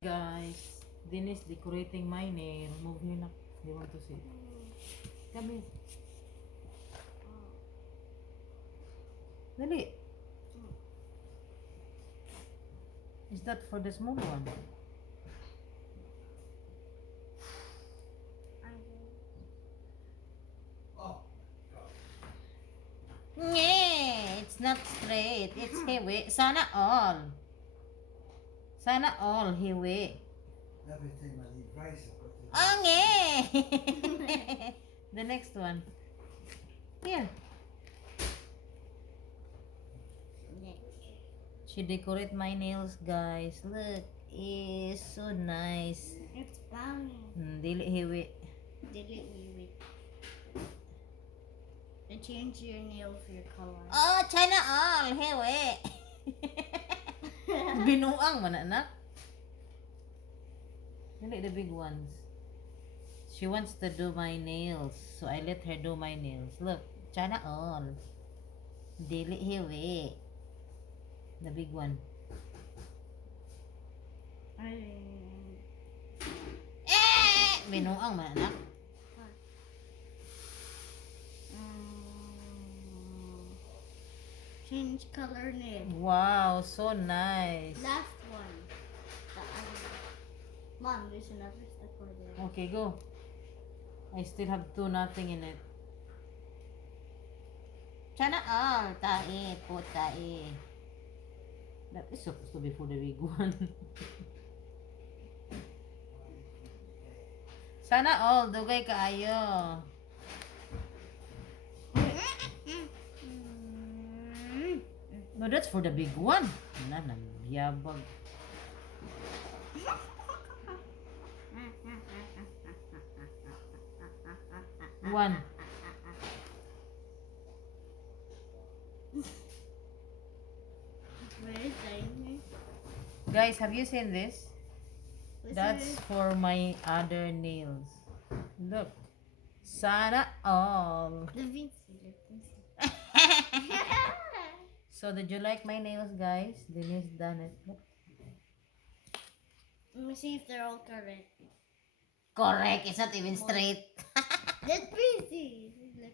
Guys, Dennis decorating my nail. Move here na. You want to see? Come here. Dali. Is that for the small one? It's not straight. It's heavy. Sana all. Sana all heavy. Every time I need rice, I put it. The next one. Here. She decorate my nails, guys. Look, it's so nice. It's brownie. Dili heavy. Did it wait. I change your nail for your color. Oh, China all heavy. Binuang man anak. Dili the big ones. She wants to do my nails, so I let her do my nails. Look, China all. Dili heavy. The big one. Binuang man anak. Change color nail. Wow, so nice. Last one. The other. Mom, there's another step for there. Okay, go. I still have two nothing in it. Chana all. Tae. Put tae. That is supposed to be for the big one. Sana all. Dugay kaayo. No, that's for the big one. Yabag. One. Where is that? Guys, have you seen this? What's That's that? for my other nails. Look. Sana all. The Vinci. The Vinci. So, did you like my nails, guys? Denise done it. Look. Let me see if they're all correct. Correct. It's not even straight. That's Vinci. Look.